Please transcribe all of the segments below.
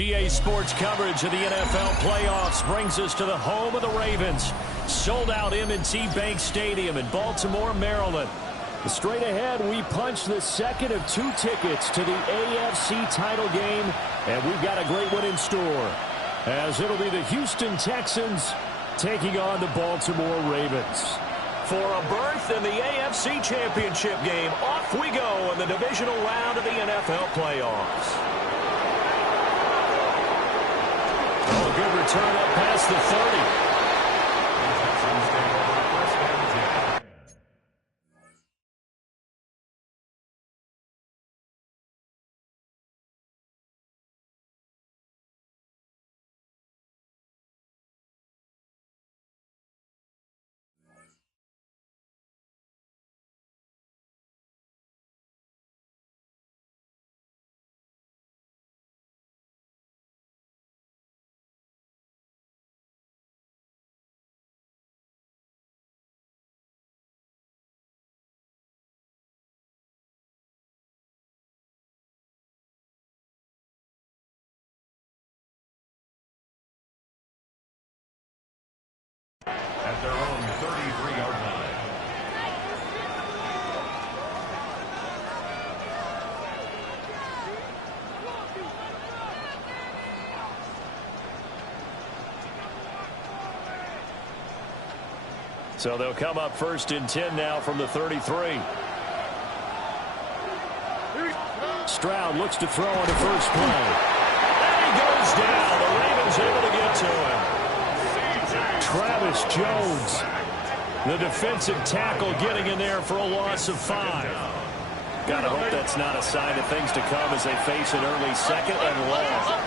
EA Sports coverage of the NFL playoffs brings us to the home of the Ravens. Sold out M&T Bank Stadium in Baltimore, Maryland. Straight ahead, we punch the second of 2 tickets to the AFC title game, and we've got a great one in store, as it'll be the Houston Texans taking on the Baltimore Ravens. For a berth in the AFC Championship game, off we go in the divisional round of the NFL playoffs. Oh, good return up past the 30. At their own 33-yard line. So they'll come up first and 10 now from the 33. Stroud looks to throw on the first play. And he goes down. The Ravens able to get to him. Travis Jones, the defensive tackle, getting in there for a loss of 5. Gotta hope that's not a sign of things to come as they face an early second and long.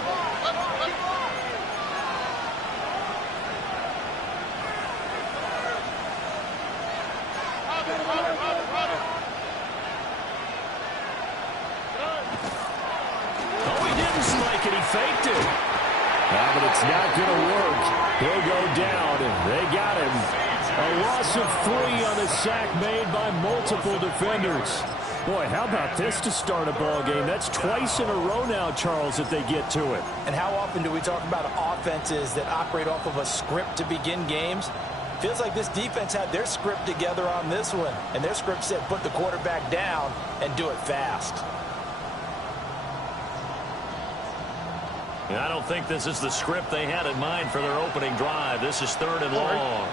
Oh, he didn't spike it. He faked it. But it's not going to work. He'll go down, and they got him. A loss of 3 on the sack made by multiple defenders. Boy, how about this to start a ball game? That's twice in a row now, Charles, that they get to it. And how often do we talk about offenses that operate off of a script to begin games? Feels like this defense had their script together on this one, and their script said put the quarterback down and do it fast. And I don't think this is the script they had in mind for their opening drive. This is 3rd and long.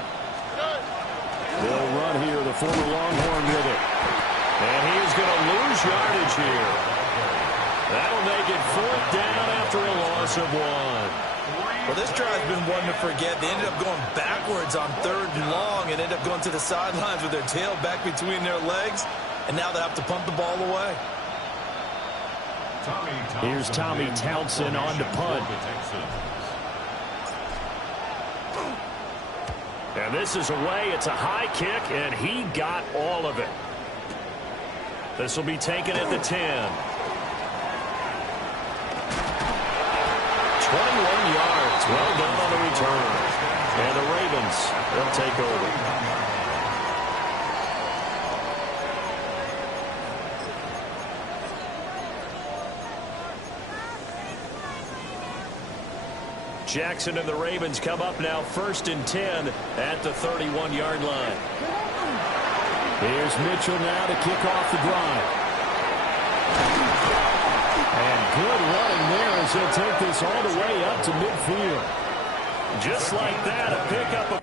They'll run here, the former Longhorn with it. And he is going to lose yardage here. That'll make it 4th down after a loss of 1. Well, this drive's been one to forget. They ended up going backwards on 3rd and long and ended up going to the sidelines with their tail back between their legs. And now they have to punt the ball away. Here's Tommy Townsend on to punt. And this is away. It's a high kick, and he got all of it. This will be taken at the 10. 21 yards. Well done on the return. And the Ravens, they'll take over. Jackson and the Ravens come up now 1st and 10 at the 31-yard line. Here's Mitchell now to kick off the drive. And good running there as he'll take this all the way up to midfield. Just like that, a pickup of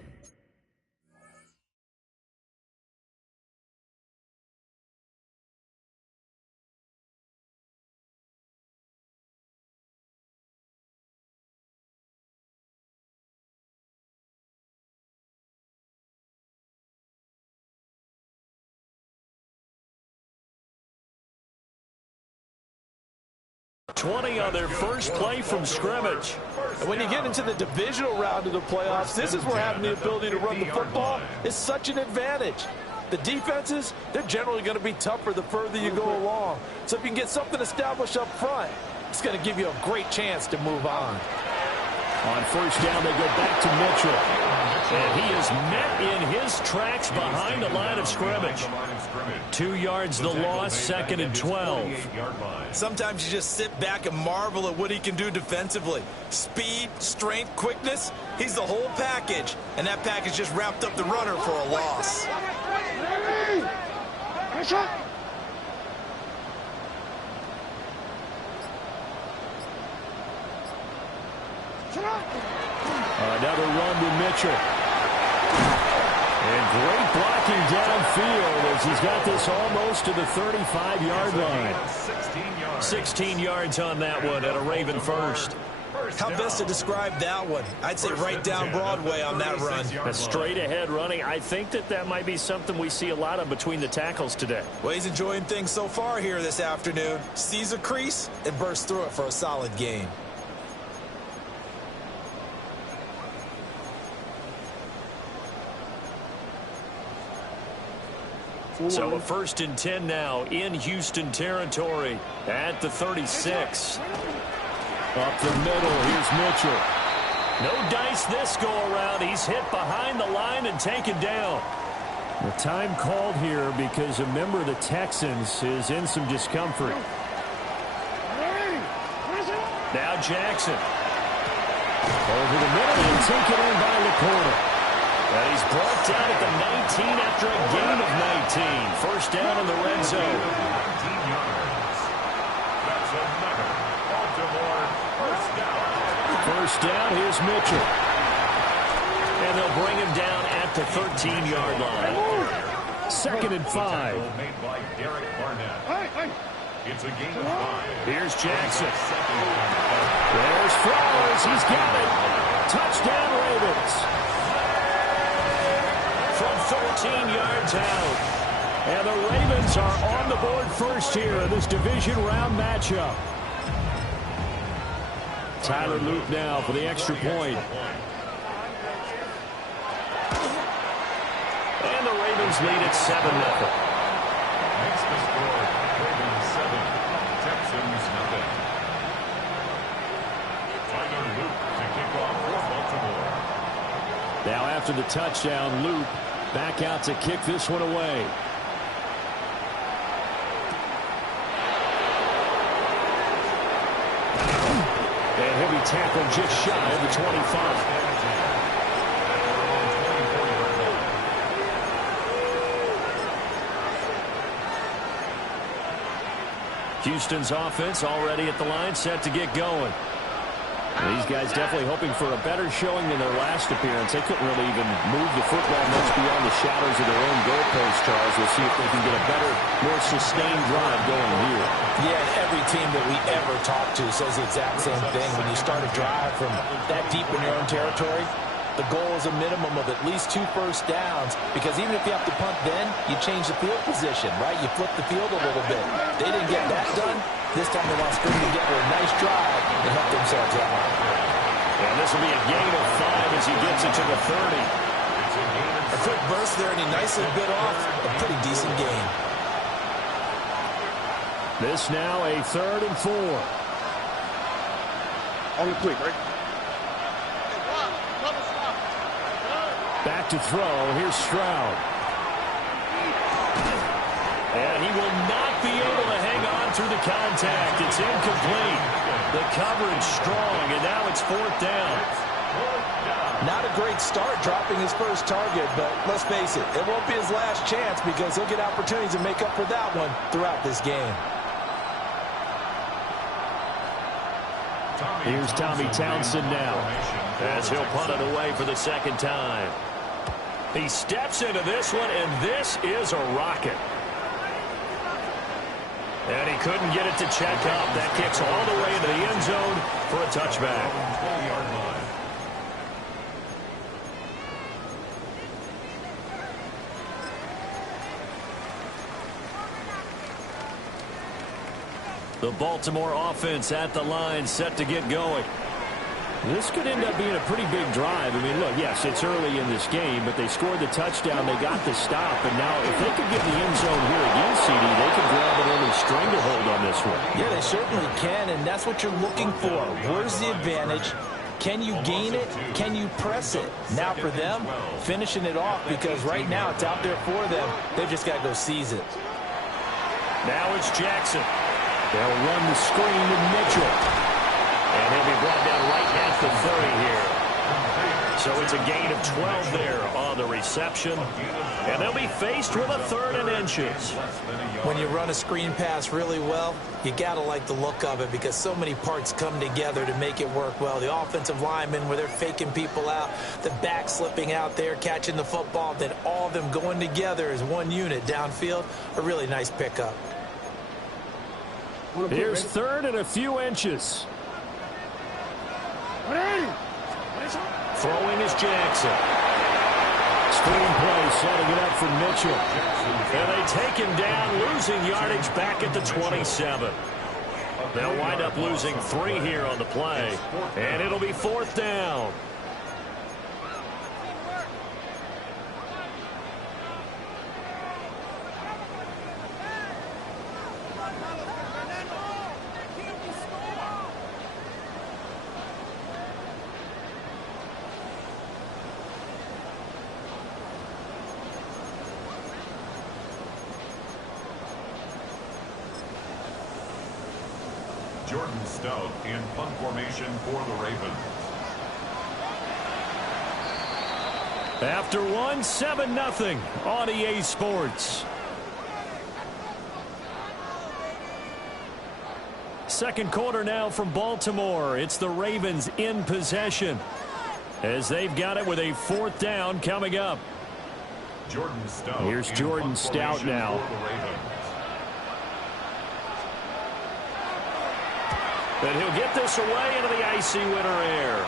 $20 on their first play from scrimmage. And when you get into the divisional round of the playoffs, this is where having the ability to run the football is such an advantage. The defenses, they're generally going to be tougher the further you go along. So if you can get something established up front, it's going to give you a great chance to move on. On first down, they go back to Mitchell. And he is met in his tracks behind the line of scrimmage. 2 yards the loss, 2nd and 12. Sometimes you just sit back and marvel at what he can do defensively. Speed, strength, quickness, he's the whole package. And that package just wrapped up the runner for a loss. Another run to Mitchell. And great blocking downfield as he's got this almost to the 35-yard line. 16 yards on that one at a Raven first. How best to describe that one? I'd say right down Broadway on that run. A straight-ahead running. I think that might be something we see a lot of between the tackles today. Well, he's enjoying things so far here this afternoon. Sees a crease and bursts through it for a solid gain. So a 1st and 10 now in Houston territory at the 36. Up the middle, here's Mitchell. No dice this go-around. He's hit behind the line and taken down. The time called here because a member of the Texans is in some discomfort. Now Jackson. Over the middle and taken in by the corner. And he's brought down at the 19 after a gain of 19. First down in the red zone. 19 yards. That's another Baltimore first down. First down, here's Mitchell. And they'll bring him down at the 13-yard line. 2nd and 5. Made by Derek Barnett. It's a gain of 5. Here's Jackson. There's Flowers. He's got it. Touchdown, Ravens. From 14 yards out. And the Ravens are on the board first here in this division round matchup. Tyler Loop now for the extra point. And the Ravens lead at 7-0. Makes the score Ravens 7, Texans nothing. Tyler Loop to kick off for Baltimore. Now after the touchdown, Loop back out to kick this one away. And he'll be tackled just shy of the 25. Houston's offense already at the line, set to get going. These guys definitely hoping for a better showing than their last appearance. They couldn't really even move the football much beyond the shadows of their own goalpost, Charles. We'll see if they can get a better, more sustained drive going here. Yeah, and every team that we ever talk to says the exact same thing. When you start a drive from that deep in your own territory, the goal is a minimum of at least 2 first downs, because even if you have to punt then, you change the field position, right? You flip the field a little bit. They didn't get that done. This time they want to string together a nice drive and help themselves out. And this will be a gain of 5 as he gets it to the 30. A quick burst there, and he nicely bit off a pretty decent gain. This now a 3rd and 4. On the quick, right? Back to throw. Here's Stroud. And he will not be able to hang on through the contact. It's incomplete. The coverage strong, and now it's 4th down. Not a great start dropping his first target, but let's face it, it won't be his last chance because he'll get opportunities to make up for that one throughout this game. Here's Tommy Townsend now as he'll punt it away for the 2nd time. He steps into this one, and this is a rocket. And he couldn't get it to check up. That kicks all the way into the end zone for a touchback. 20-yard line. The Baltimore offense at the line, set to get going. This could end up being a pretty big drive. I mean, look, yes, it's early in this game, but they scored the touchdown. They got the stop, and now if they could get in the end zone here again, CD, they could grab an early stranglehold on this one. Yeah, they certainly can, and that's what you're looking for. Where's the advantage? Can you gain it? Can you press it? Now for them, finishing it off, because right now it's out there for them. They've just got to go seize it. Now it's Jackson. They'll run the screen to Mitchell. And he'll be brought down right at the 30 here. So it's a gain of 12 there on the reception. And they'll be faced with a 3rd and inches. When you run a screen pass really well, you got to like the look of it, because so many parts come together to make it work well. The offensive linemen, where they're faking people out, the back slipping out there, catching the football, then all of them going together as one unit downfield. A really nice pickup. Here's 3rd and a few inches. Throwing is Jackson. Screen play, setting it up for Mitchell. And they take him down, losing yardage back at the 27. They'll wind up losing 3 here on the play. And it'll be 4th down. Jordan Stout in punt formation for the Ravens. After one, 7-0 on EA Sports. Second quarter now from Baltimore. It's the Ravens in possession, as they've got it with a 4th down coming up. Jordan Stout. Here's Jordan Stout now. And he'll get this away into the icy winter air.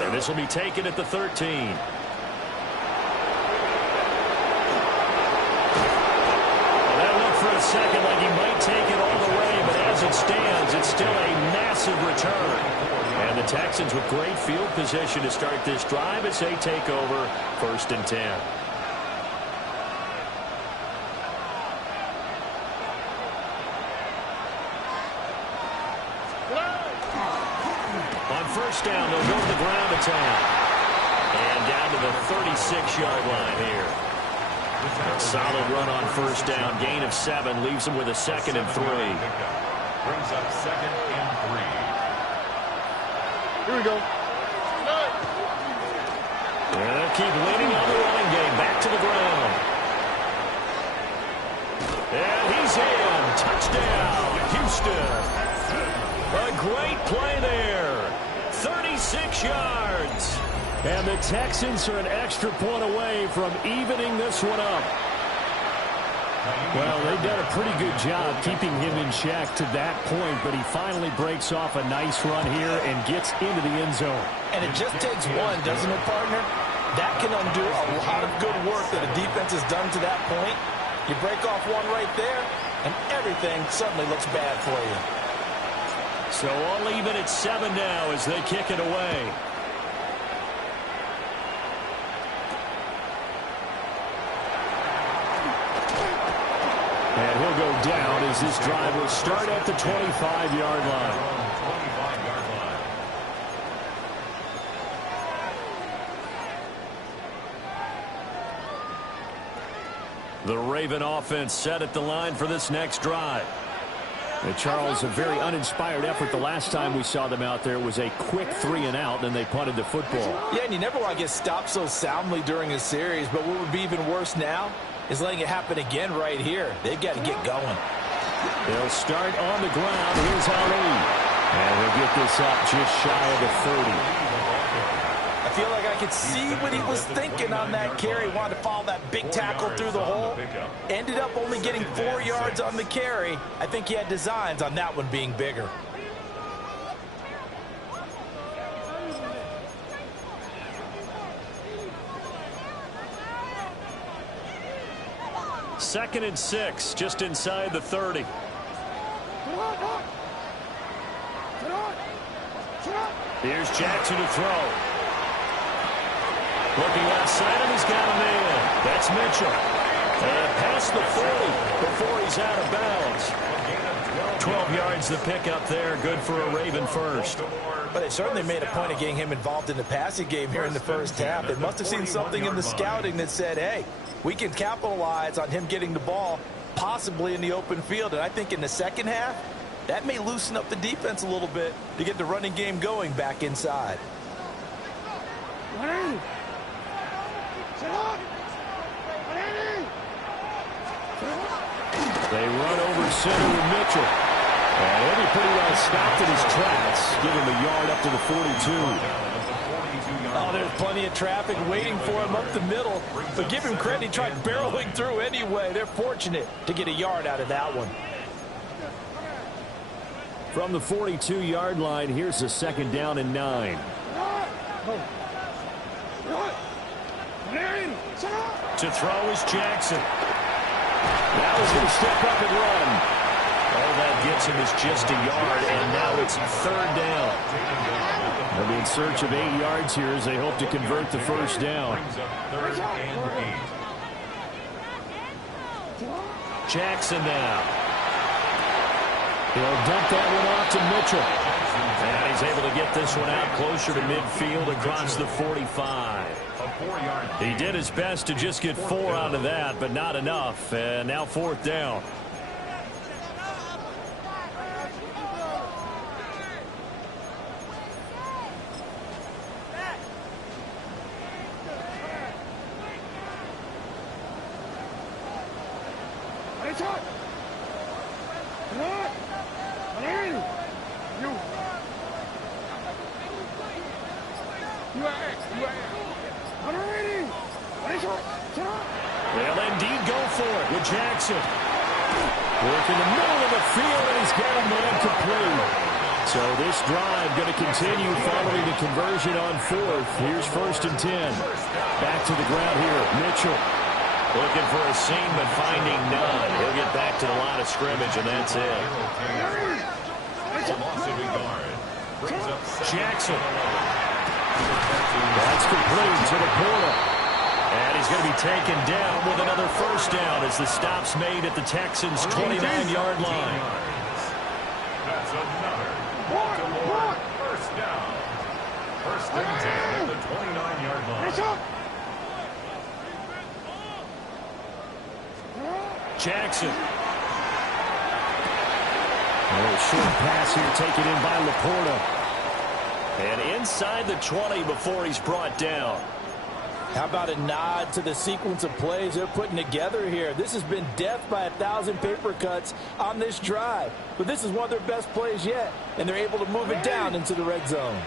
And this will be taken at the 13. That looked for a second like he might take it all the way, but as it stands, it's still a massive return. And the Texans with great field position to start this drive as they take over 1st and 10. First down, they'll go to the ground attack. And down to the 36-yard line here. A solid run on first down. Gain of 7 leaves them with a 2nd and 3. Brings up 2nd and 3. Here we go. And they'll keep leaning on the running game. Back to the ground. And he's in. Touchdown, Houston. A great play there. 36 yards. And the Texans are an extra point away from evening this one up. Well, they've done a pretty good job keeping him in check to that point, but he finally breaks off a nice run here and gets into the end zone. And it just takes one, doesn't it, partner? That can undo a lot of good work that a defense has done to that point. You break off one right there, and everything suddenly looks bad for you. So all even at 7 now as they kick it away. And he'll go down as this drive will start at the 25-yard line. The Raven offense set at the line for this next drive. And Charles, a very uninspired effort the last time we saw them out there. It was a quick 3 and out, then they punted the football. Yeah, and you never want to get stopped so soundly during a series, but what would be even worse now is letting it happen again right here. They've got to get going. They'll start on the ground. Here's Ali. And he'll get this up just shy of the 30. I feel like I could see what he was thinking on that carry. Wanted to follow that big tackle through the hole. Ended up only getting 4 yards on the carry. I think he had designs on that one being bigger. Second and 6, just inside the 30. Here's Jackson to throw. Looking outside, and he's got a man. That's Mitchell. And past the 40 before he's out of bounds. 12 yards the pickup there. Good for a Raven first. But they certainly made a point of getting him involved in the passing game here in the first half. They must have seen something in the scouting that said, hey, we can capitalize on him getting the ball possibly in the open field. And I think in the second half, that may loosen up the defense a little bit to get the running game going back inside. They run over center with Mitchell. And he'll be pretty well stopped in his tracks. Give him a yard up to the 42. Oh, there's plenty of traffic waiting for him up the middle. But give him credit, he tried barreling through anyway. They're fortunate to get a yard out of that one. From the 42-yard line, here's a second down and 9. To throw is Jackson. Now he's going to step up and run. All that gets him is just a yard, and now it's third down. They'll be in search of 8 yards here as they hope to convert the first down. Jackson now. He'll dump that one off to Mitchell. And he's able to get this one out closer to midfield across the 45. He did his best to just get 4 out of that, but not enough. And now fourth down. They'll indeed go for it with Jackson. Work in the middle of the field, and he's got a man complete. So this drive going to continue following the conversion on fourth. Here's first and 10. Back to the ground here. Mitchell looking for a seam, but finding none. He'll get back to the line of scrimmage, and that's it. Jackson. That's complete to the Porter. And he's going to be taken down with another first down as the stop's made at the Texans' 29-yard line. That's another Baltimore first down. First and 10 at the 29-yard line. Jackson. A little short pass here taken in by Laporta. And inside the 20 before he's brought down. How about a nod to the sequence of plays they're putting together here? This has been death by 1,000 paper cuts on this drive. But this is one of their best plays yet, and they're able to move it down into the red zone.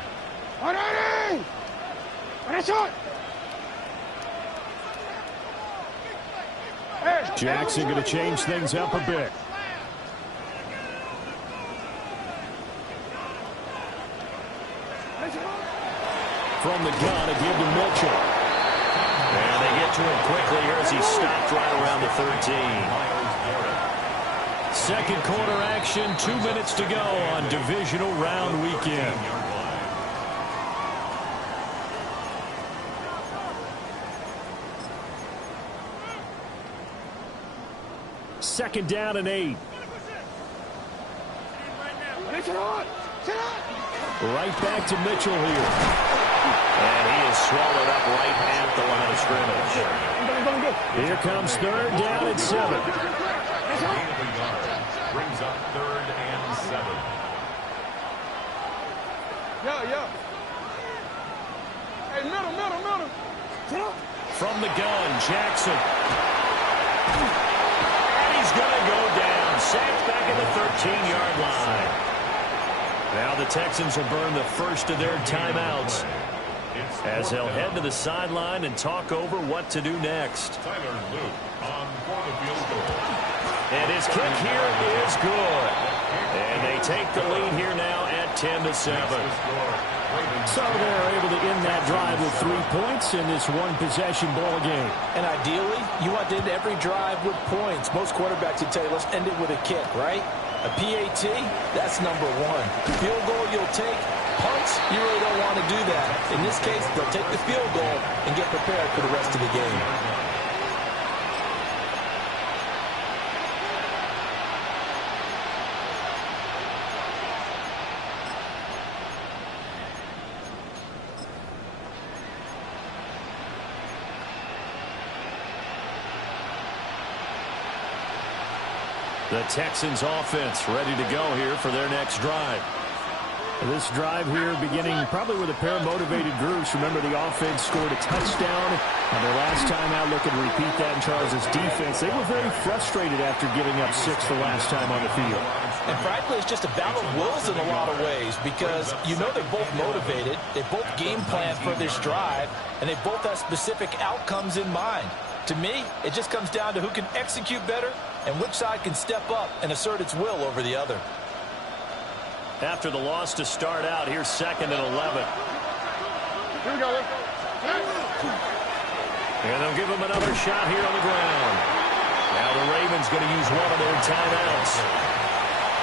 Jackson going to change things up a bit. From the gun, a give to Mitchell. And they get to him quickly here as he stopped right around the 13. Second quarter action, 2 minutes to go on divisional round weekend. Second down and 8. Right back to Mitchell here. And he is swallowed up right at the line of scrimmage. Here comes third down and 7. Brings up third and 7. Hey, middle. From the gun, Jackson. And he's going to go down. Sacked back at the 13-yard line. Now the Texans will burn the first of their timeouts as they'll head to the sideline and talk over what to do next. Tyler Luke on for the field goal. And his kick here is good. And they take the lead here now at 10-7. So they're able to end that drive with 3 points in this one-possession ball game. And ideally, you want to end every drive with points. Most quarterbacks would tell you, let's end it with a kick, right? A PAT, that's number 1. Field goal you'll take. Punts, you really don't want to do that. In this case, they'll take the field goal and get prepared for the rest of the game. The Texans offense ready to go here for their next drive. This drive here beginning probably with a pair of motivated groups. Remember, the offense scored a touchdown on their last time out. Looking to repeat that in Charles' defense. They were very frustrated after giving up 6 the last time on the field. And frankly, it's just a battle of wills in a lot of ways because you know they're both motivated. They both game plan for this drive, and they both have specific outcomes in mind. To me, it just comes down to who can execute better and which side can step up and assert its will over the other. After the loss to start out, here's 2nd and 11. Here we go. And they'll give him another shot here on the ground. Now the Ravens going to use one of their timeouts,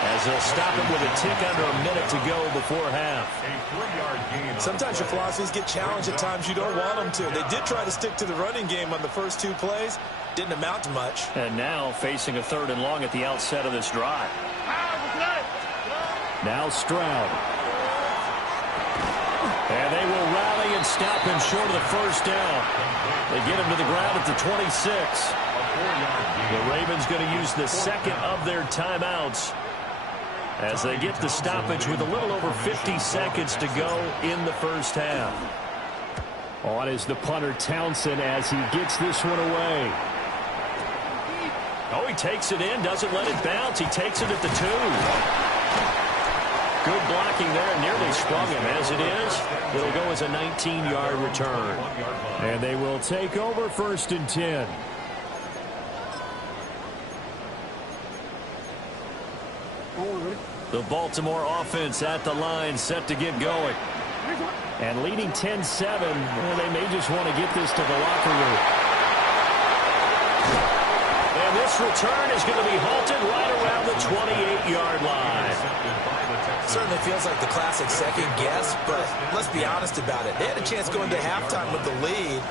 as they'll stop it with a tick under a minute to go before half. Sometimes your philosophies get challenged at times you don't want them to. They did try to stick to the running game on the first 2 plays. Didn't amount to much. And now facing a 3rd and long at the outset of this drive. Now Stroud. And they will rally and stop him short of the first down. They get him to the ground at the 26. The Ravens going to use the 2nd of their timeouts as they get the stoppage with a little over 50 seconds to go in the first half. On is the punter Townsend as he gets this one away. Oh, he takes it in, doesn't let it bounce. He takes it at the 2. Good blocking there, nearly sprung him. As it is, it'll go as a 19-yard return. And they will take over 1st and 10. The Baltimore offense at the line, set to get going. And leading 10-7, well, they may just want to get this to the locker room. And this return is going to be halted right around the 28-yard line. Certainly feels like the classic second guess, but let's be honest about it. They had a chance going to halftime with the lead.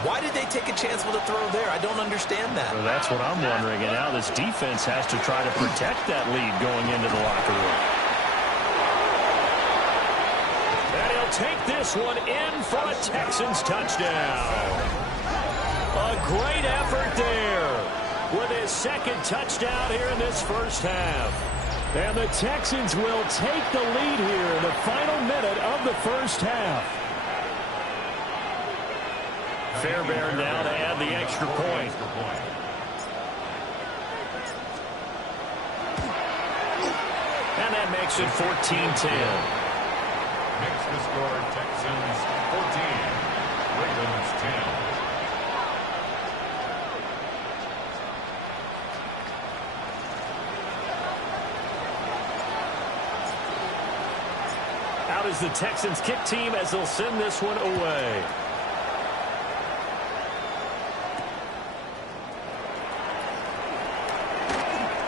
Why did they take a chance with a throw there? I don't understand that. Well, that's what I'm wondering. And now this defense has to try to protect that lead going into the locker room. And he'll take this one in for a Texans touchdown. A great effort there with his 2nd touchdown here in this first half. And the Texans will take the lead here in the final minute of the first half. Fairbairn now to add the extra point. And that makes it 14-10. Makes the score Texans 14, Ravens 10. Out is the Texans kick team as they'll send this one away.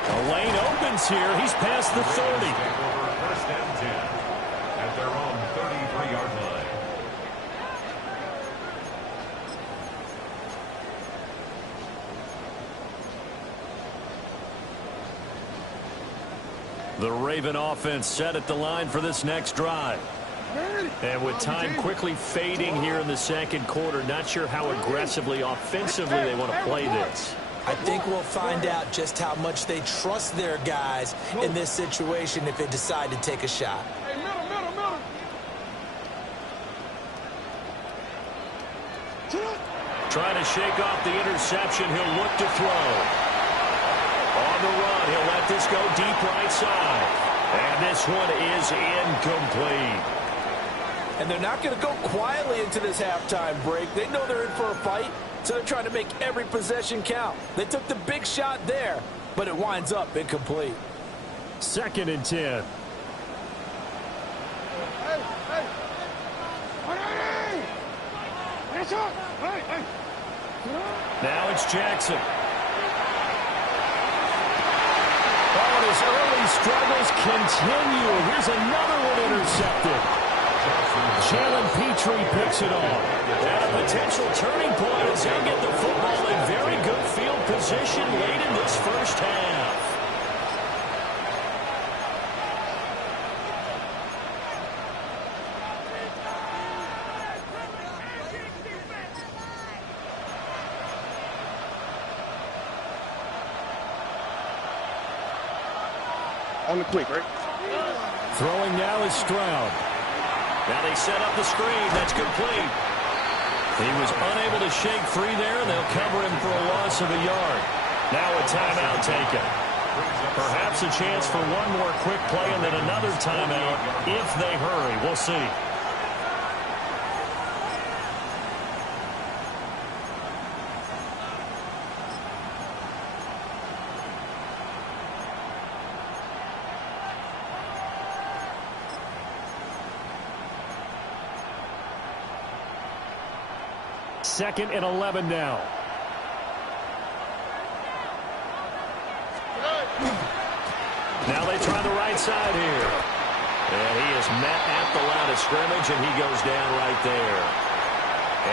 The lane opens here. He's past the 30. 1st and 10 at their own 33-yard line. The Raven offense set at the line for this next drive. And with time quickly fading here in the 2nd quarter, not sure how aggressively, offensively they want to play this. I think we'll find out just how much they trust their guys in this situation if they decide to take a shot. Hey, middle. Trying to shake off the interception. He'll look to throw. On the run, he'll let this go deep right side. And this one is incomplete. And they're not going to go quietly into this halftime break. They know they're in for a fight, so they're trying to make every possession count. They took the big shot there, but it winds up incomplete. 2nd and 10. Now it's Jackson. Oh, and his early struggles continue. Here's another one intercepted. Jalen Petrie picks it off. And a potential turning point as they'll get the football in very good field position late in this first half. On the quick, right? Throwing now is Stroud. Now they set up the screen. That's complete. He was unable to shake free there, and they'll cover him for a loss of a yard. Now a timeout taken. Perhaps a chance for one more quick play and then another timeout if they hurry. We'll see. Second and 11 now. Now they try the right side here. And he is met at the line of scrimmage, and he goes down right there.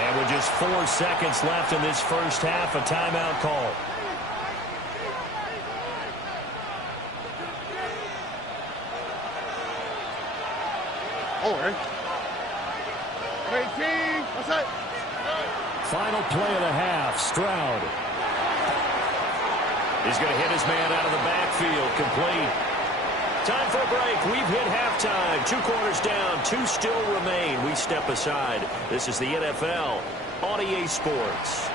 And with just 4 seconds left in this first half, a timeout call. Oh, right. 18. What's that? Final play of the half, Stroud. He's going to hit his man out of the backfield, complete. Time for a break. We've hit halftime. 2 quarters down, 2 still remain. We step aside. This is the NFL on EA Sports.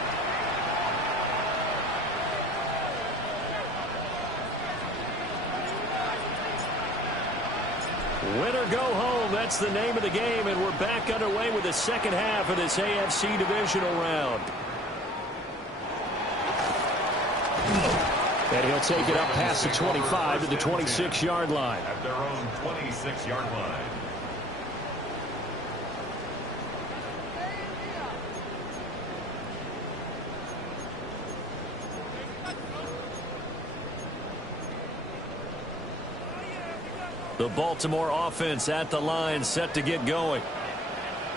Win or go home, that's the name of the game, and we're back underway with the second half of this AFC divisional round. And he'll take it up past the 25 to the 26-yard line. At their own 26-yard line. The Baltimore offense at the line, set to get going.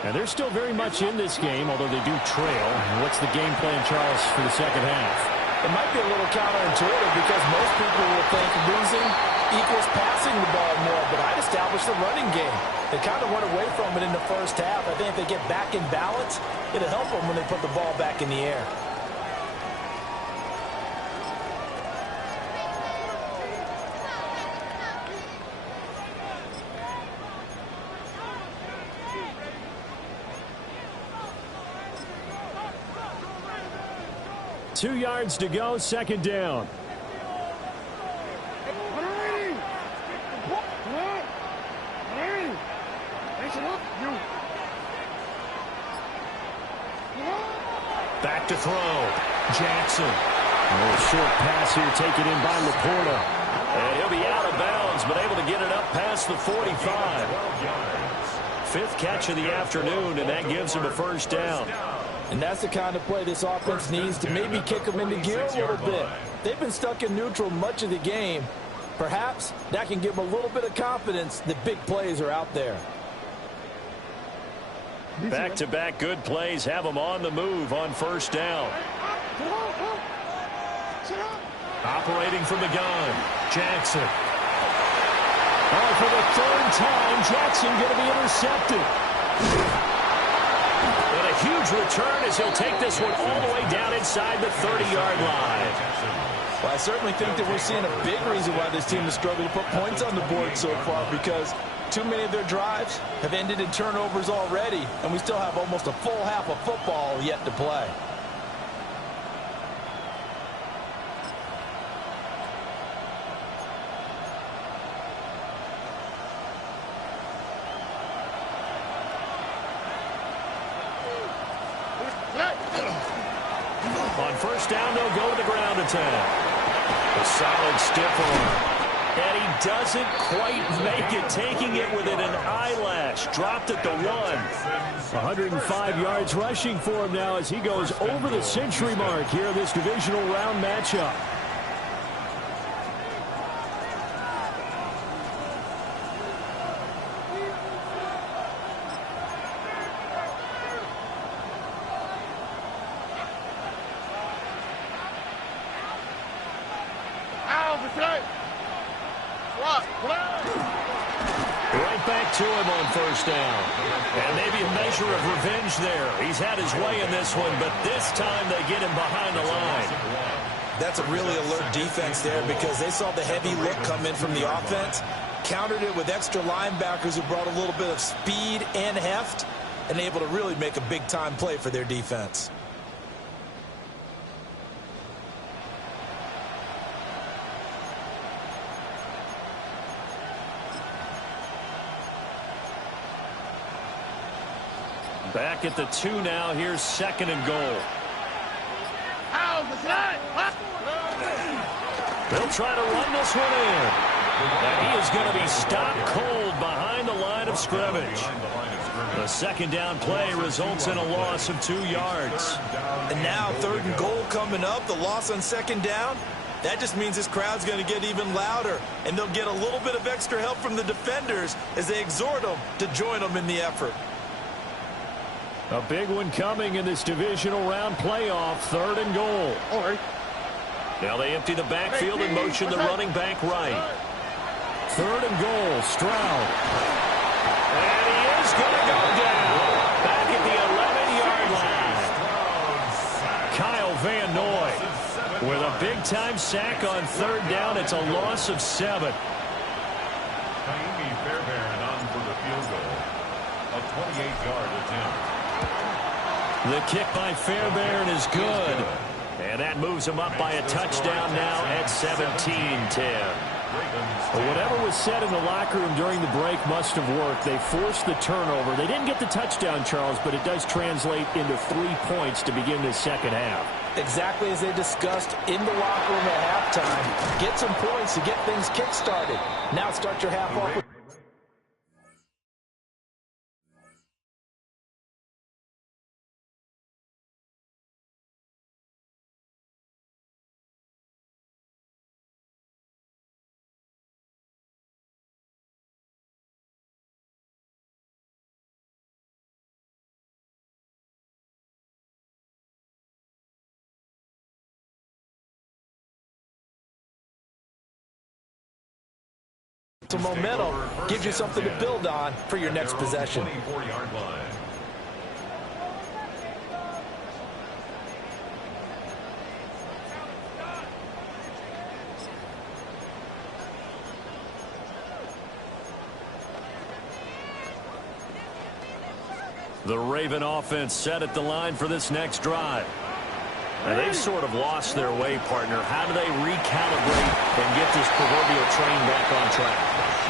And they're still very much in this game, although they do trail. What's the game plan, Charles, for the second half? It might be a little counterintuitive because most people will think losing equals passing the ball more, but I'd establish the running game. They kind of went away from it in the first half. I think if they get back in balance, it'll help them when they put the ball back in the air. Two yards to go, second down. Back to throw. Jackson. A short pass here taken in by Laporta. And he'll be out of bounds, but able to get it up past the 45. 5th catch of the afternoon, and that gives him a first down. And that's the kind of play this offense needs to maybe kick them into gear a little bit. They've been stuck in neutral much of the game. Perhaps that can give them a little bit of confidence that big plays are out there. Back-to-back good plays have them on the move on first down. Operating from the gun, Jackson. Oh, for the 3rd time, Jackson going to be intercepted. And a huge return as he'll take this one all the way down inside the 30-yard line. Well, I certainly think that we're seeing a big reason why this team has struggled to put points on the board so far, because too many of their drives have ended in turnovers already, and we still have almost a full half of football yet to play. On first down, they'll go to the ground attack. A solid stiff arm. And he doesn't quite make it, taking it within an eyelash. Dropped at the 1. 105 yards rushing for him now as he goes over the century mark here in this divisional round matchup. Right back to him on first down. And maybe a measure of revenge there. He's had his way in this one, but this time they get him behind the line. That's a really alert defense there because they saw the heavy look come in from the offense, countered it with extra linebackers who brought a little bit of speed and heft, and able to really make a big-time play for their defense. Back at the 2 now. Here's 2nd and goal. They'll try to run this one in. And he is going to be stopped cold behind the line of scrimmage. The 2nd down play results in a loss of 2 yards. And now 3rd and goal coming up. The loss on 2nd down. That just means this crowd's going to get even louder. And they'll get a little bit of extra help from the defenders as they exhort them to join them in the effort. A big one coming in this divisional round playoff. 3rd and goal. All right. Now they empty the backfield and motion the running back right. 3rd and goal. Stroud. And he is going to go down. Back at the 11-yard line. Kyle Van Noy with a big-time sack on 3rd down. It's a loss of 7. Fairbairn on for the field goal. A 28-yard attempt. The kick by Fairbairn is good. And that moves him up by a touchdown now at 17-10. Whatever was said in the locker room during the break must have worked. They forced the turnover. They didn't get the touchdown, Charles, but it does translate into 3 points to begin the 2nd half. Exactly as they discussed in the locker room at halftime. Get some points to get things kick-started. Now start your half off with... some momentum, gives you something to build on for your next possession. 24-yard line. The Raven offense set at the line for this next drive. Now, they've sort of lost their way, partner. How do they recalibrate and get this proverbial train back on track?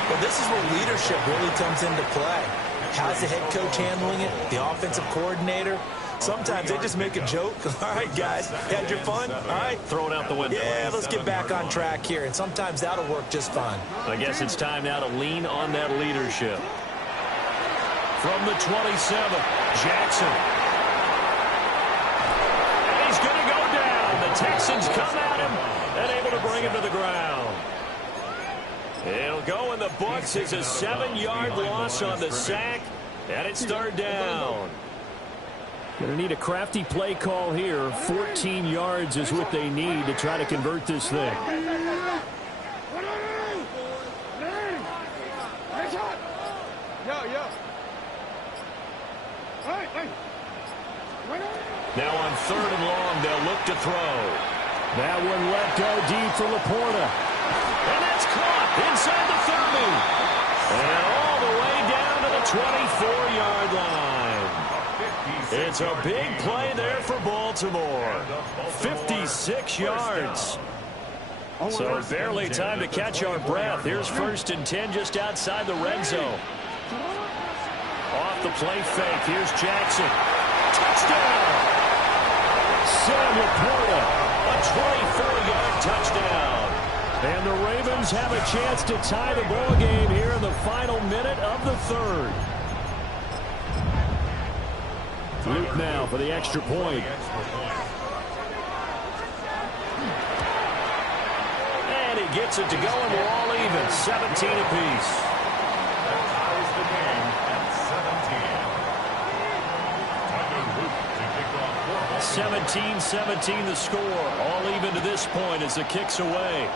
Well, this is where leadership really comes into play. How's the head coach handling it? The offensive coordinator? Sometimes they just make a joke. All right, guys, had your fun? All right. Throw it out the window. Yeah, let's get back on track here. And sometimes that'll work just fine. I guess it's time now to lean on that leadership. From the 27, Jackson. Texans come at him and able to bring him to the ground. It'll go in the books as a 7-yard loss on the sack, and it's 3rd down. Going to need a crafty play call here. 14 yards is what they need to try to convert this thing. Now on 3rd and long, they'll look to throw. That one let go deep for Laporta. And that's caught inside the 30. And all the way down to the 24-yard line. It's a big play there for Baltimore. 56 yards. So barely time to catch our breath. Here's 1st and 10 just outside the red zone. Off the play fake. Here's Jackson. Touchdown! Sam Laporta, a 24-yard touchdown. And the Ravens have a chance to tie the ball game here in the final minute of the 3rd. Luke now for the extra point. And he gets it to go, and we're all even. 17 apiece. 17-17 the score. All even to this point as the kick's away.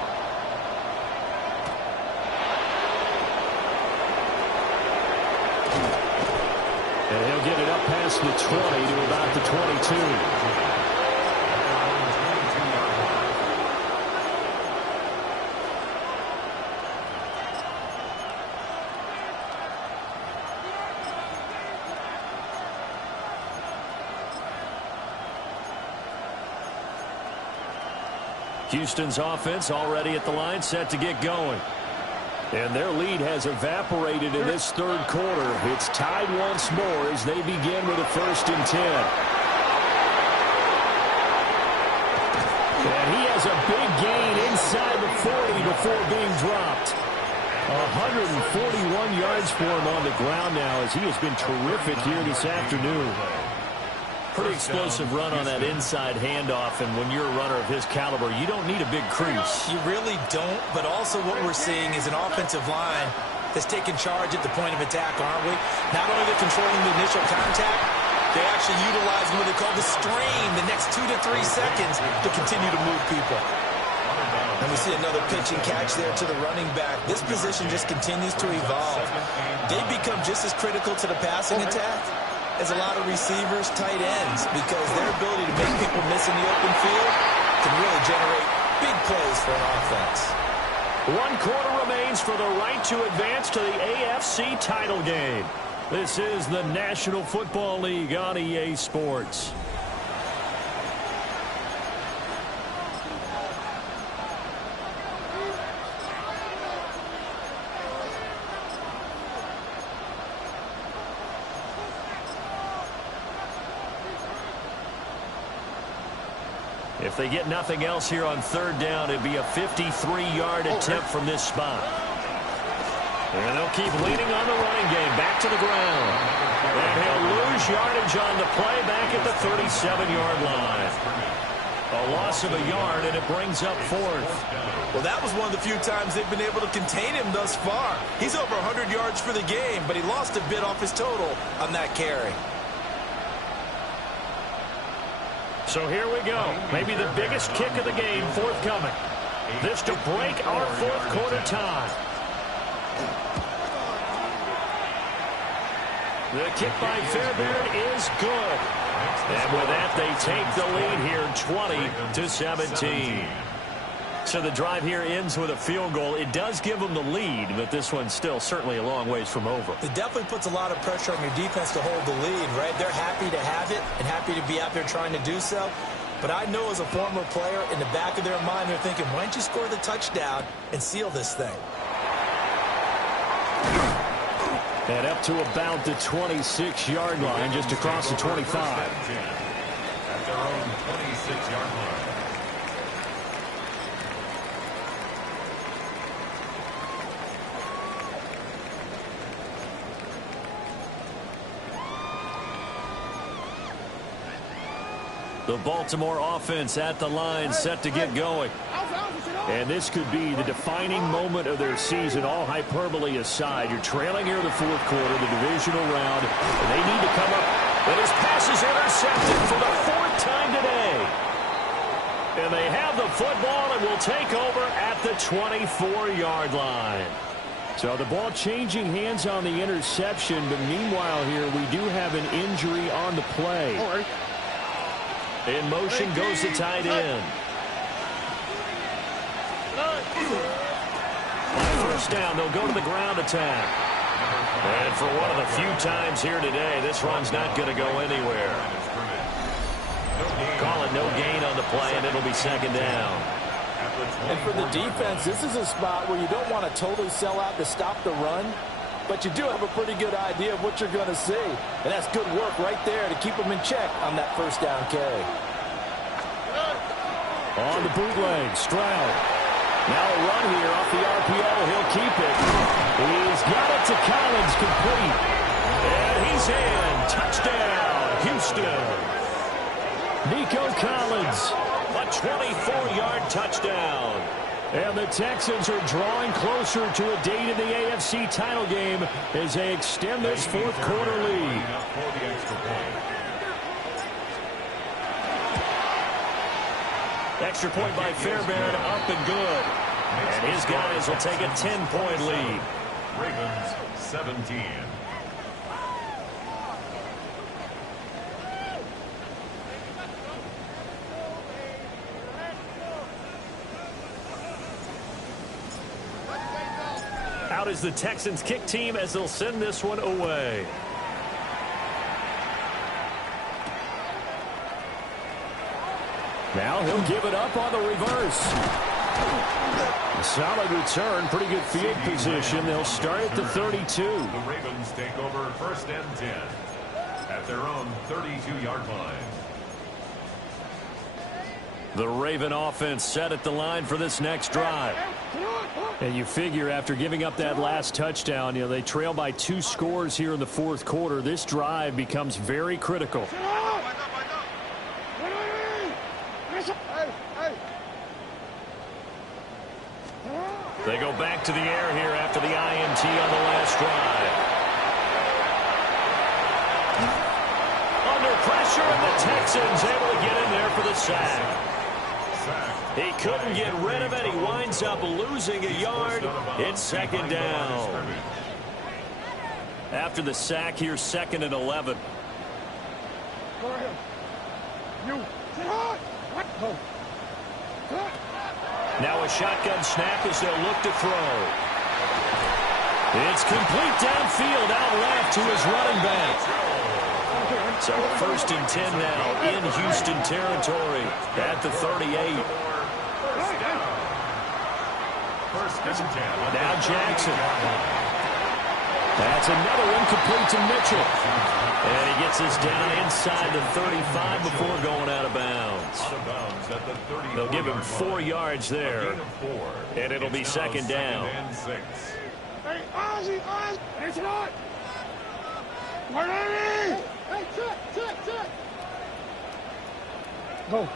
And he'll get it up past the 20 to about the 22. Houston's offense already at the line, set to get going. And their lead has evaporated in this third quarter. It's tied once more as they begin with a 1st and 10. And he has a big gain inside the 40 before being dropped. 141 yards for him on the ground now as he has been terrific here this afternoon. Pretty explosive run on that inside handoff, and when you're a runner of his caliber, you don't need a big crease. You really don't, but also what we're seeing is an offensive line that's taking charge at the point of attack, aren't we? Not only they're controlling the initial contact, they're actually utilizing what they call the strain the next 2 to 3 seconds to continue to move people. And we see another pitch and catch there to the running back. This position just continues to evolve. They become just as critical to the passing attack as a lot of receivers, tight ends, because their ability to make people miss in the open field can really generate big plays for an offense. 1 quarter remains for the right to advance to the AFC title game. This is the National Football League on EA Sports. If they get nothing else here on 3rd down, it'd be a 53-yard attempt from this spot. And they'll keep leaning on the running game. Back to the ground. And he'll lose yardage on the play back at the 37-yard line. A loss of a yard, and it brings up 4th. Well, that was one of the few times they've been able to contain him thus far. He's over 100 yards for the game, but he lost a bit off his total on that carry. So here we go. Maybe the biggest kick of the game forthcoming. This to break our 4th quarter tie. The kick by Fairbairn is good. And with that, they take the lead here 20-17. So the drive here ends with a field goal. It does give them the lead, but this one's still certainly a long ways from over. It definitely puts a lot of pressure on your defense to hold the lead, right? They're happy to have it and happy to be out there trying to do so. But I know as a former player, in the back of their mind, they're thinking, why don't you score the touchdown and seal this thing? And up to about the 26-yard line, just across the 25. At their own 26-yard line. The Baltimore offense at the line, set to get going. And this could be the defining moment of their season, all hyperbole aside. You're trailing here in the 4th quarter, the divisional round, and they need to come up. And his pass is intercepted for the 4th time today. And they have the football and will take over at the 24-yard line. So the ball changing hands on the interception, but meanwhile here we do have an injury on the play. In motion goes the tight end. On 1st down, they'll go to the ground attack. And for one of the few times here today, this run's not going to go anywhere. Call it no gain on the play, and it'll be 2nd down. And for the defense, this is a spot where you don't want to totally sell out to stop the run, but you do have a pretty good idea of what you're going to see. And that's good work right there to keep them in check on that 1st down carry. On the bootleg, Stroud. Now a run here off the RPO. He'll keep it. He's got it to Collins, complete. And he's in. Touchdown, Houston. Nico Collins, a 24-yard touchdown. And the Texans are drawing closer to a date in the AFC title game as they extend this 4th quarter lead. Extra point by Fairbairn, up and good. And his guys will take a 10-point lead. Ravens 17. Out is the Texans kick team as they'll send this one away. Now he'll give it up on the reverse. A solid return, pretty good field position. They'll start at the 32. The Ravens take over 1st and 10 at their own 32-yard line. The Raven offense set at the line for this next drive. And you figure after giving up that last touchdown, they trail by 2 scores here in the 4th quarter. This drive becomes very critical. They go back to the air here after the INT on the last drive. Under pressure, and the Texans able to get in there for the sack. He couldn't get rid of it. He winds up losing a yard. It's 2nd down. After the sack here, 2nd and 11. Now a shotgun snap as they'll look to throw. It's complete downfield, out left to his running back. So 1st and 10 now in Houston territory at the 38. Now Jackson. That's another incomplete to Mitchell. And he gets us down inside the 35 before going out of bounds. They'll give him 4 yards there. And it'll be 2nd down. Hey, Ozzy, it's not. Hey, check. Go.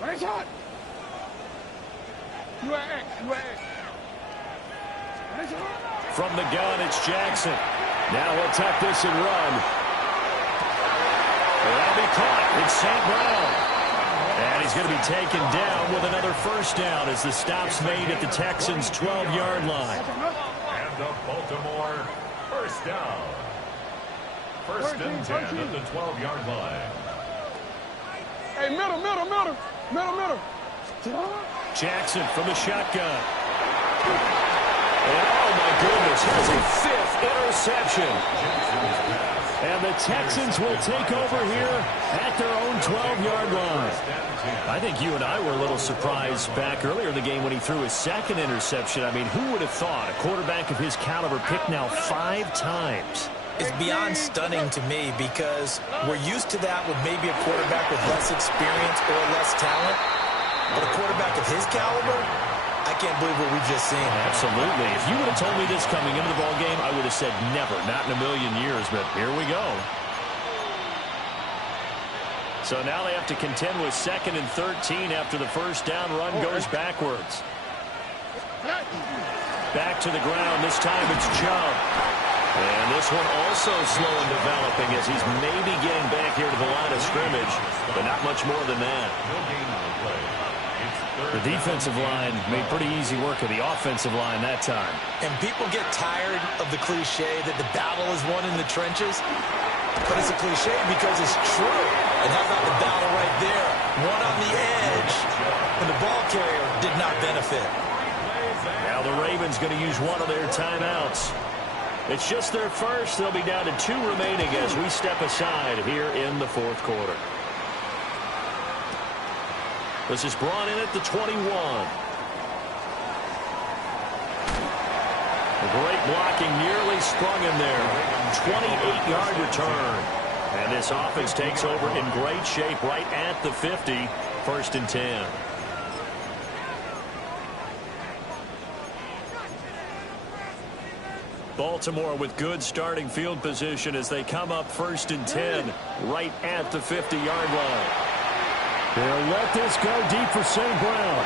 Right shot. You are X. From the gun, it's Jackson. Now he'll tuck this and run. That'll be caught. It's St. Brown. And he's going to be taken down with another 1st down as the stop's made at the Texans' 12-yard line. And the Baltimore 1st down. 1st and 10 at the 12-yard line. Hey, middle. Jackson from the shotgun. And oh my goodness, has a 5th interception. And the Texans will take over here at their own 12-yard line. I think you and I were a little surprised back earlier in the game when he threw his 2nd interception. I mean, who would have thought a quarterback of his caliber picked now 5 times? It's beyond stunning to me because we're used to that with maybe a quarterback with less experience or less talent. But a quarterback of his caliber, I can't believe what we've just seen. Absolutely. If you would have told me this coming into the ballgame, I would have said never, not in a million years, but here we go. So now they have to contend with 2nd and 13 after the 1st down run goes backwards. Back to the ground. This time it's Chubb. And this one also slow in developing as he's maybe getting back here to the line of scrimmage, but not much more than that. The defensive line made pretty easy work of the offensive line that time. And people get tired of the cliche that the battle is won in the trenches. But it's a cliche because it's true. And how about the battle right there? One on the edge, and the ball carrier did not benefit. Now the Ravens going to use one of their timeouts. It's just their 1st. They'll be down to 2 remaining as we step aside here in the 4th quarter. This is brought in at the 21. The great blocking nearly sprung him there. 28-yard return. And this offense takes over in great shape right at the 50. 1st and 10. Baltimore with good starting field position as they come up 1st and 10 right at the 50-yard line. They'll let this go deep for St. Brown.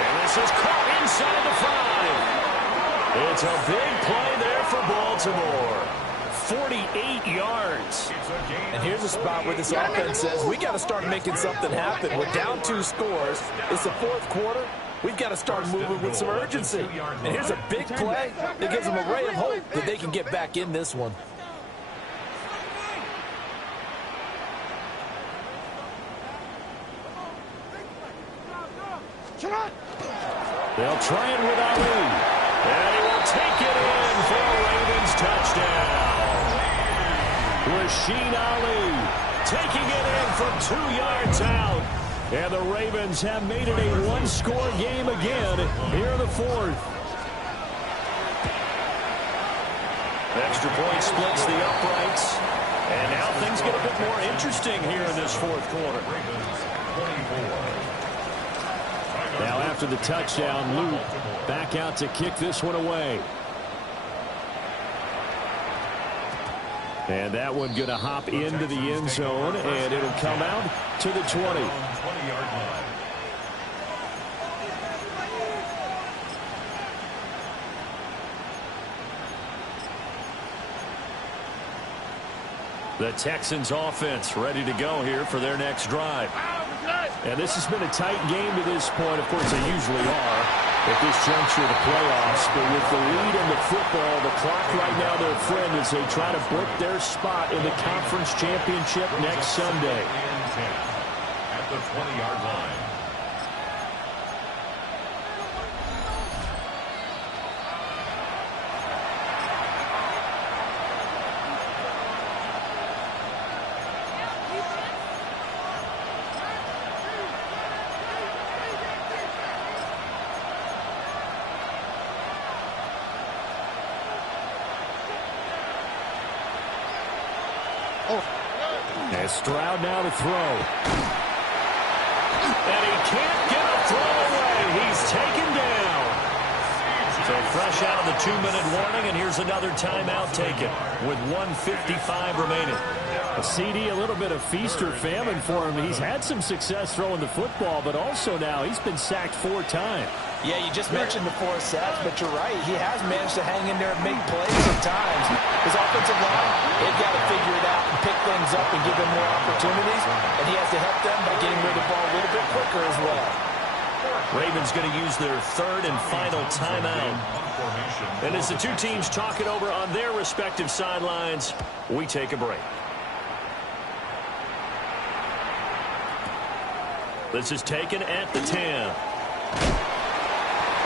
And this is caught inside the 5. It's a big play there for Baltimore. 48 yards. And here's a spot where this offense says, we got to start making something happen. We're down 2 scores. It's the 4th quarter. We've got to start moving with some urgency. And here's a big play that gives them a ray of hope that they can get back in this one. They'll try it with Ali. And he will take it in for a Ravens touchdown. Rashid Ali taking it in from 2 yards out. And the Ravens have made it a one-score game again here in the fourth. Extra point splits the uprights. And now things get a bit more interesting here in this fourth quarter. Now after the touchdown, Luke back out to kick this one away. And that one going to hop into the end zone, and it'll come out to the 20. 20-yard line. The Texans offense ready to go here for their next drive. And this has been a tight game to this point. Of course, they usually are at this juncture of the playoffs. But with the lead in the football, the clock right now their friend as they try to book their spot in the conference championship next Sunday. At the 20-yard line. As Stroud now to throw. And he can't get a throw away. He's taken down. So fresh out of the 2-minute warning, and here's another timeout taken with 1:55 remaining. A CD, a little bit of feast or famine for him. He's had some success throwing the football, but also now he's been sacked 4 times. Yeah, you just mentioned the 4 sacks, but you're right. He has managed to hang in there and make plays at times. His offensive line, they've got to figure it out and pick things up and give him more opportunities, and he has to help them by getting rid of the ball a little bit quicker as well. Ravens going to use their 3rd and final timeout. And as the two teams talk it over on their respective sidelines, we take a break. This is taken at the 10.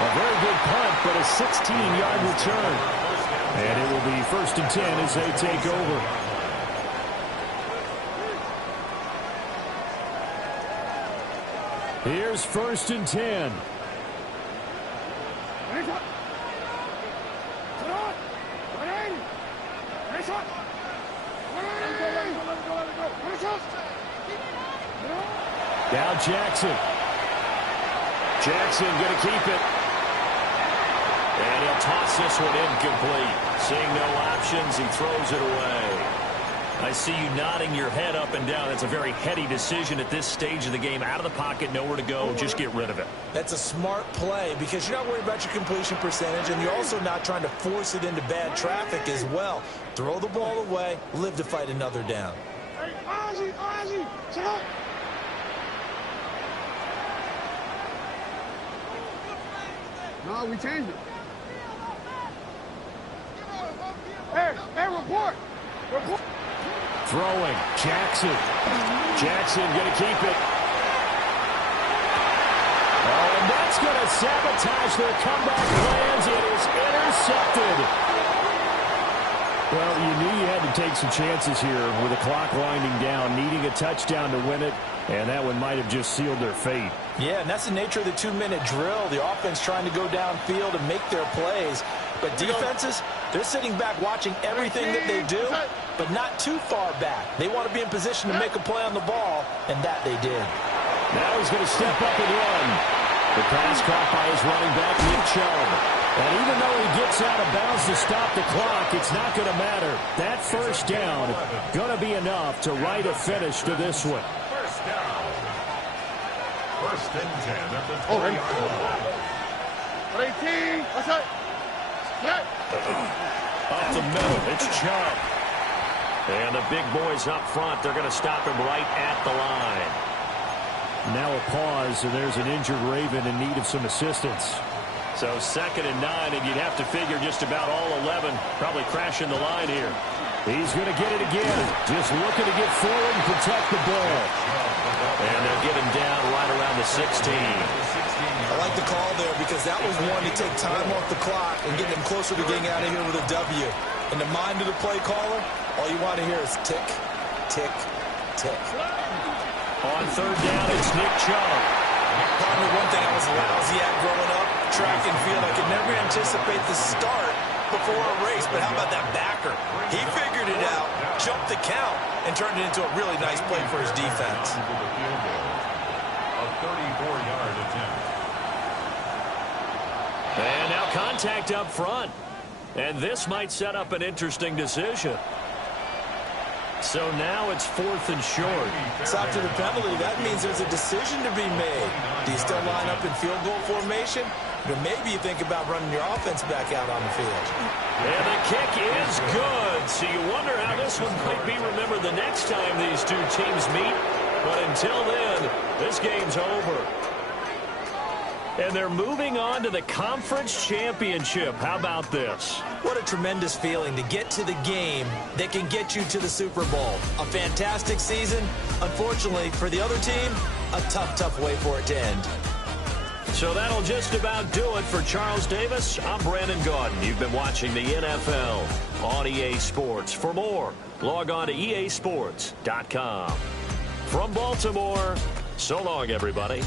A very good punt, but a 16-yard return. And it will be 1st and 10 as they take over. Here's 1st and 10. Now Jackson. Jackson going to keep it. And he'll toss this one incomplete. Seeing no options, he throws it away. I see you nodding your head up and down. It's a very heady decision at this stage of the game. Out of the pocket, nowhere to go. Just get rid of it. That's a smart play because you're not worried about your completion percentage, and you're also not trying to force it into bad traffic as well. Throw the ball away, live to fight another down. Hey, Ozzie, sit up. No, we changed it. Hey, report. Throwing, Jackson. Jackson going to keep it. Oh, and that's going to sabotage their comeback plans. It is intercepted. Well, you knew you had to take some chances here with the clock winding down, needing a touchdown to win it, and that one might have just sealed their fate. Yeah, and that's the nature of the 2-minute drill. The offense trying to go downfield and make their plays. But defenses, they're sitting back watching everything that they do, but not too far back. They want to be in position to make a play on the ball, and that they did. Now he's going to step up and run. The pass caught by his running back, Nick Chubb. And even though he gets out of bounds to stop the clock, it's not going to matter. That first down going to be enough to write a finish to this one. First down. 1st and 10 at the 20-yard line. 18. What's that? Up the middle, it's Chubb. And the big boys up front, they're going to stop him right at the line. Now a pause, and there's an injured Raven in need of some assistance. So 2nd and 9, and you'd have to figure just about all 11 probably crashing the line here. He's going to get it again. Just looking to get forward and protect the ball. And they'll get him down right around the 16. I like the call there because that was one to take time off the clock and get them closer to getting out of here with a W. In the mind of the play caller, All you want to hear is tick, tick, tick. On third down, it's Nick Chubb. Probably one thing I was lousy at growing up, track and field. I could never anticipate the start before a race, but how about that backer? He figured it out, jumped the count, and turned it into a really nice play for his defense. A 34-yard attempt. And now contact up front. And this might set up an interesting decision. So now it's 4th and short. So after the penalty, that means there's a decision to be made. Do you still line up in field goal formation? Or maybe you think about running your offense back out on the field. And the kick is good. So you wonder how this one might be remembered the next time these two teams meet. But until then, this game's over. And they're moving on to the conference championship. How about this? What a tremendous feeling to get to the game that can get you to the Super Bowl. A fantastic season. Unfortunately, for the other team, a tough, tough way for it to end. So that'll just about do it for Charles Davis. I'm Brandon Gaudin. You've been watching the NFL on EA Sports. For more, log on to easports.com. From Baltimore, so long, everybody.